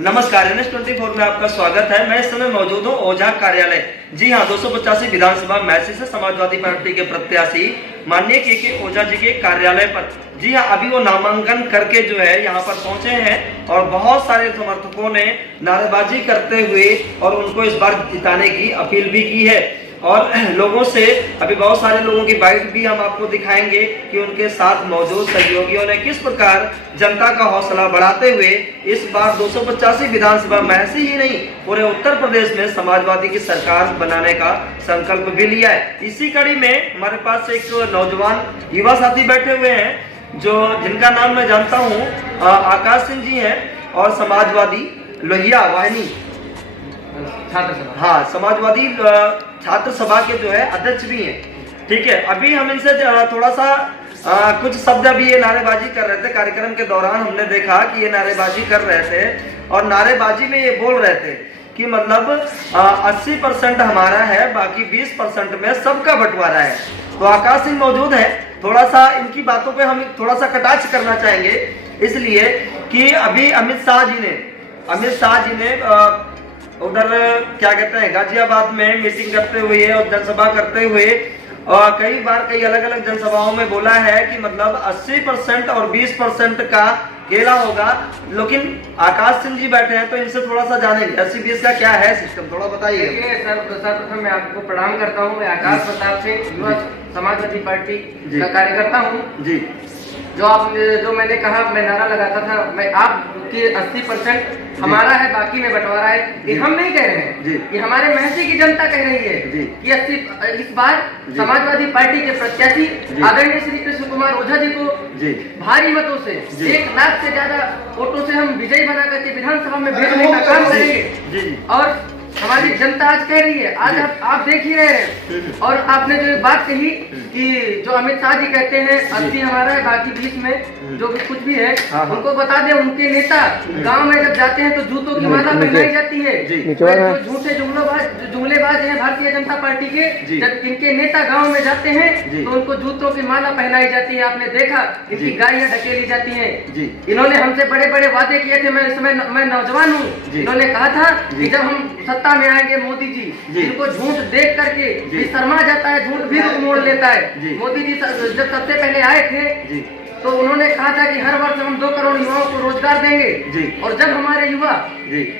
नमस्कार, NS24 में आपका स्वागत है। मैं इस समय मौजूद हूँ ओझा कार्यालय। जी हाँ, 285 विधानसभा मैसी से समाजवादी पार्टी के प्रत्याशी माननीय के ओझा जी के कार्यालय पर। जी हाँ, अभी वो नामांकन करके जो है यहाँ पर पहुंचे हैं और बहुत सारे समर्थकों ने नारेबाजी करते हुए और उनको इस बार जिताने की अपील भी की है। और लोगों से अभी बहुत सारे लोगों की बाइट भी हम आपको दिखाएंगे कि उनके साथ मौजूद सहयोगियों ने किस प्रकार जनता का हौसला बढ़ाते हुए इस बार 285 विधानसभा मैसी ही नहीं पूरे उत्तर प्रदेश में समाजवादी की सरकार बनाने का संकल्प भी लिया है। इसी कड़ी में हमारे पास एक नौजवान युवा साथी बैठे हुए हैं जो जिनका नाम मैं जानता हूँ आकाश सिंह जी हैं और समाजवादी लोहिया वाहिनी छात्र सभा, हाँ, समाजवादी छात्र सभा के जो है अध्यक्ष भी हैं। ठीक है, अभी हम इनसे थोड़ा सा कुछ शब्द अभी ये नारेबाजी कर रहे थे। कार्यक्रम के दौरान हमने देखा कि ये नारेबाजी कर रहे थे और नारेबाजी में ये बोल रहे थे कि मतलब 80% हमारा है, बाकी 20% में सबका बंटवारा है। तो आकाश सिंह मौजूद है, थोड़ा सा इनकी बातों पे हम थोड़ा सा कटाक्ष करना चाहेंगे, इसलिए कि अभी अमित शाह जी ने उधर क्या कहते हैं गाजियाबाद में मीटिंग करते हुए और जनसभा करते हुए और कई बार कई अलग अलग जनसभाओं में बोला है कि मतलब 80% और 20% का खेला होगा। लेकिन आकाश सिंह जी बैठे हैं तो इनसे थोड़ा सा जानेंगे 80-20 का क्या है सिस्टम, थोड़ा बताइए। सर्वप्रथम मैं आपको प्रणाम करता हूँ। मैं आकाश प्रताप सिंह, युवा समाजवादी पार्टी का कार्यकर्ता हूँ जी। जो मैंने कहा, मैं नारा लगाता था, मैं आपके 80% हमारा है, बाकी में बंटवारा है, ये हम नहीं कह रहे हैं, ये हमारे महसी की जनता कह रही है कि इस बार समाजवादी पार्टी के प्रत्याशी आदरणीय श्री कृष्ण कुमार ओझा जी को भारी मतों से 1 लाख से ज्यादा वोटों से हम विजयी बना करके विधानसभा में भेजने का काम करेंगे। और हमारी जनता आज कह रही है, आज आप देख ही रहे हैं। और आपने जो एक बात कही कि जो अमित शाह जी कहते हैं 80 हमारा है, बाकी 20 में जो कुछ भी है, उनको बता दें उनके नेता गांव में जब जाते हैं तो जूतों की माला पहनाई जाती है। जो झूठे जुमलेबाज हैं भारतीय जनता पार्टी के, जब इनके नेता गाँव में जाते हैं तो उनको जूतों की माला पहनाई जाती है। आपने देखा, इनकी गाड़ियां ढकेली जाती है। इन्होंने हमसे बड़े बड़े वादे किए थे। मैं इस समय मैं नौजवान हूँ, इन्होंने कहा था कि जब हम सत्ता में आएंगे मोदी जी, जिनको झूठ देख करके भी शर्मा जाता है, झूठ भी रुख मोड़ लेता है। मोदी जी जब सबसे पहले आए थे तो उन्होंने कहा था कि हर वर्ष हम 2 करोड़ युवाओं को रोजगार देंगे, और जब हमारे युवा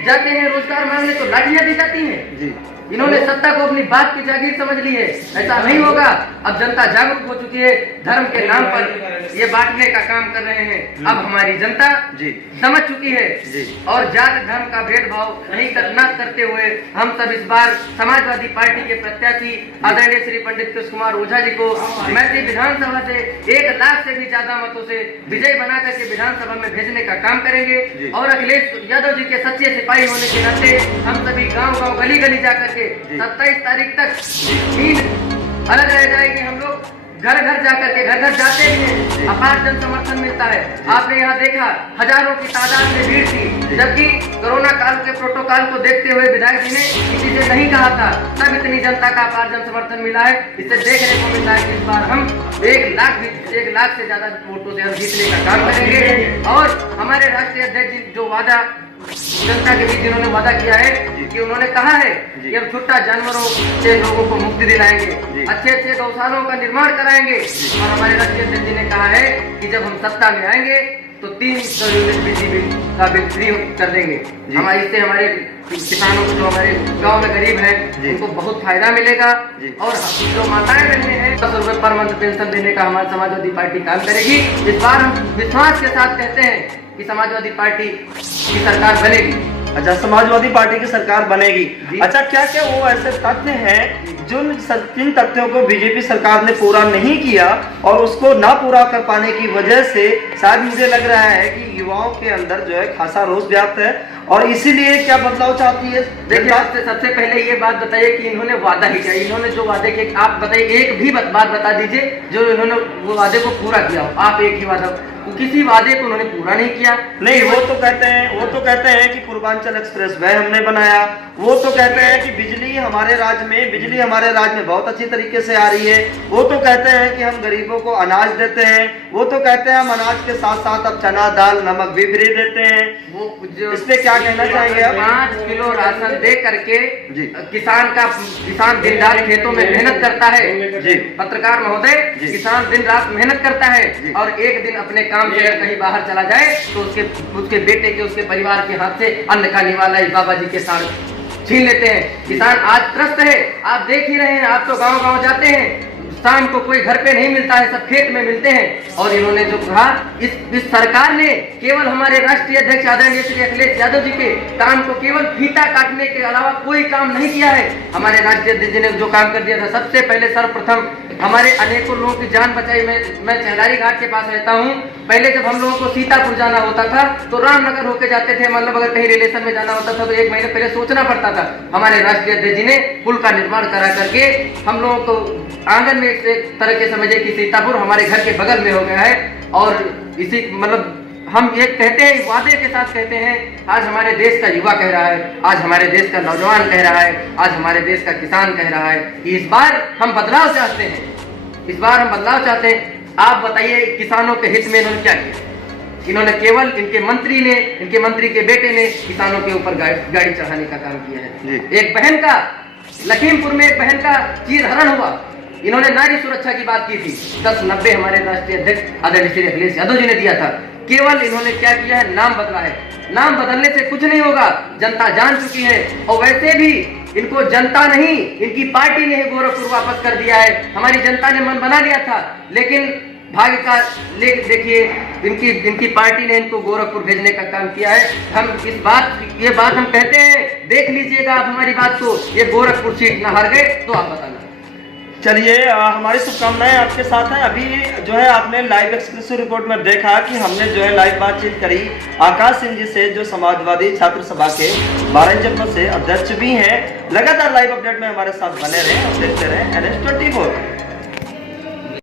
जाते हैं रोजगार मांगने तो लाठियां दी जाती हैं। इन्होंने सत्ता को अपनी बात की जागीर समझ ली है। ऐसा नहीं होगा। अब जनता जागरूक हो चुकी है, धर्म के नाम पर ये बांटने का काम कर रहे हैं। अब हमारी जनता समझ चुकी है और जात धर्म का भेदभाव नहीं करते हुए हम सब इस बार समाजवादी पार्टी के प्रत्याशी आदरणीय श्री पंडित कृष्ण कुमार ओझा जी को मैसी विधानसभा से 1 लाख से भी ज्यादा मतों से विजय बना करके विधानसभा में भेजने का काम करेंगे। और अखिलेश यादव जी के सच्चे सिपाही होने के नाते हम सभी गाँव गली गली जाकर 27 तारीख तक नींद अलग रह जाएगी। हम लोग घर घर जाकर के घर जाते भी हैं, अपार जन समर्थन मिलता है। आपने यहाँ देखा हजारों की तादाद में भीड़ थी, जबकि कोरोना काल के प्रोटोकॉल को देखते हुए विधायक जी ने किसी से नहीं कहा था, तब इतनी जनता का अपार जन समर्थन मिला है। इससे देखने को मिलता है कि इस बार हम 1 लाख से ज्यादा वोटों से हम जीतने का काम करेंगे। और हमारे राष्ट्रीय अध्यक्ष जो वादा जनता के बीच जिन्होंने वादा किया है कि उन्होंने कहा है कि हम छुट्टा जानवरों से लोगों को मुक्ति दिलाएंगे, अच्छे गौशालों का निर्माण कराएंगे। और हमारे राष्ट्रीय अध्यक्ष जी ने कहा है कि जब हम सत्ता में आएंगे तो 300 यूनिट बिजली का बिल फ्री कर देंगे। इससे हमारे किसानों को, जो हमारे गांव में गरीब हैं, उनको बहुत फायदा मिलेगा। और जो माताएं बहनें हैं 10 रुपए पर मंथ पेंशन देने का हमारी समाजवादी पार्टी काम करेगी। इस बार हम विश्वास के साथ कहते हैं कि समाजवादी पार्टी की सरकार बनेगी। अच्छा, समाजवादी पार्टी की सरकार बनेगी। अच्छा, क्या क्या वो ऐसे तथ्य हैं जिन तथ्यों को बीजेपी सरकार ने पूरा नहीं किया और उसको ना पूरा कर पाने की वजह से शायद मुझे लग रहा है कि युवाओं के अंदर जो है खासा रोष व्याप्त है और इसीलिए क्या बदलाव चाहती है? देखिए, आपसे सबसे पहले ये बात बताइए कि इन्होंने वादा ही किया, इन्होंने जो वादे किए, आप बताइए एक भी बात बता दीजिए जो इन्होंने वो वादे को पूरा किया हो। आप एक ही वादा, किसी वादे को उन्होंने पूरा नहीं किया। नहीं, वो तो कहते हैं कि पूर्वांचल एक्सप्रेस वे हमने बनाया, वो तो कहते हैं कि बिजली हमारे राज्य में बहुत अच्छी तरीके से आ रही है, वो तो कहते हैं कि हम गरीबों को अनाज देते हैं, वो तो कहते हैं हम अनाज के साथ साथ अब चना दाल नमक भी फ्री देते हैं। वो इससे क्या कहना चाहेंगे आप? 5 किलो राशन दे करके जी। किसान दिन रात खेतों में मेहनत करता है जी। पत्रकार महोदय, जी। किसान दिन रात मेहनत करता है जी। और एक दिन अपने काम से अगर कहीं बाहर चला जाए तो उसके बेटे के, उसके परिवार के हाथ से अन्न का निवाला बाबा जी के साथ छीन लेते हैं। किसान आज त्रस्त है, आप देख ही रहे हैं। आप तो गांव गांव जाते हैं, शाम को कोई घर पे नहीं मिलता है, सब खेत में मिलते हैं। और इन्होंने जो कहा, इस सरकार ने केवल हमारे राष्ट्रीय अध्यक्ष आदरणीय श्री अखिलेश यादव जी के काम को केवल फीता काटने के अलावा कोई काम नहीं किया है। हमारे राष्ट्रीय अध्यक्ष जी ने जो काम कर दिया था, सबसे पहले सर्वप्रथम हमारे अनेकों लोगों की जान बचाई। मैं चहलारी घाट के पास रहता हूँ। पहले जब हम लोगों को सीतापुर जाना होता था तो रामनगर होके जाते थे, मतलब अगर कहीं रिलेशन में जाना होता था तो 1 महीने पहले सोचना पड़ता था। हमारे राष्ट्रीय अध्यक्ष जी ने पुल का निर्माण करा करके हम लोगों को आंगन में एक तरह के समझे कि सीतापुर हमारे घर के बगल में हो गया है। और इसी मतलब हम ये कहते हैं, वादे के साथ कहते हैं, आज हमारे देश का युवा कह रहा है, आज हमारे देश का नौजवान कह रहा है, आज हमारे देश का किसान कह रहा है कि इस बार हम बदलाव चाहते हैं, इस बार हम बदलाव चाहते हैं। आप बताइए किसानों के हित में इन्होंने क्या किया? इन्होंने केवल इनके मंत्री के बेटे ने किसानों के ऊपर गाड़ी चढ़ाने का काम किया है। एक बहन का, लखीमपुर में एक बहन का चीरहरण हुआ, इन्होंने नारी सुरक्षा की बात की थी। 1090 हमारे राष्ट्रीय अध्यक्ष आदरणीय श्री अखिलेश यादव जी ने दिया था। केवल इन्होंने क्या किया है, नाम बदला है। नाम बदलने से कुछ नहीं होगा, जनता जान चुकी है। और वैसे भी इनको जनता नहीं, इनकी पार्टी ने गोरखपुर वापस कर दिया है। हमारी जनता ने मन बना लिया था, लेकिन भाग्य का देखिए इनकी पार्टी ने इनको गोरखपुर भेजने का काम किया है। हम ये बात हम कहते हैं, देख लीजिएगा आप हमारी बात को, ये गोरखपुर सीट ना हार गए तो आप बताना। चलिए, हमारी शुभकामनाएं आपके साथ हैं। अभी जो है आपने लाइव एक्सक्लूसिव रिपोर्ट में देखा कि हमने जो है लाइव बातचीत करी आकाश सिंह जी से, जो समाजवादी छात्र सभा के 12 जनपद से अध्यक्ष भी हैं। लगातार लाइव अपडेट में हमारे साथ बने रहे और देखते रहे NS24।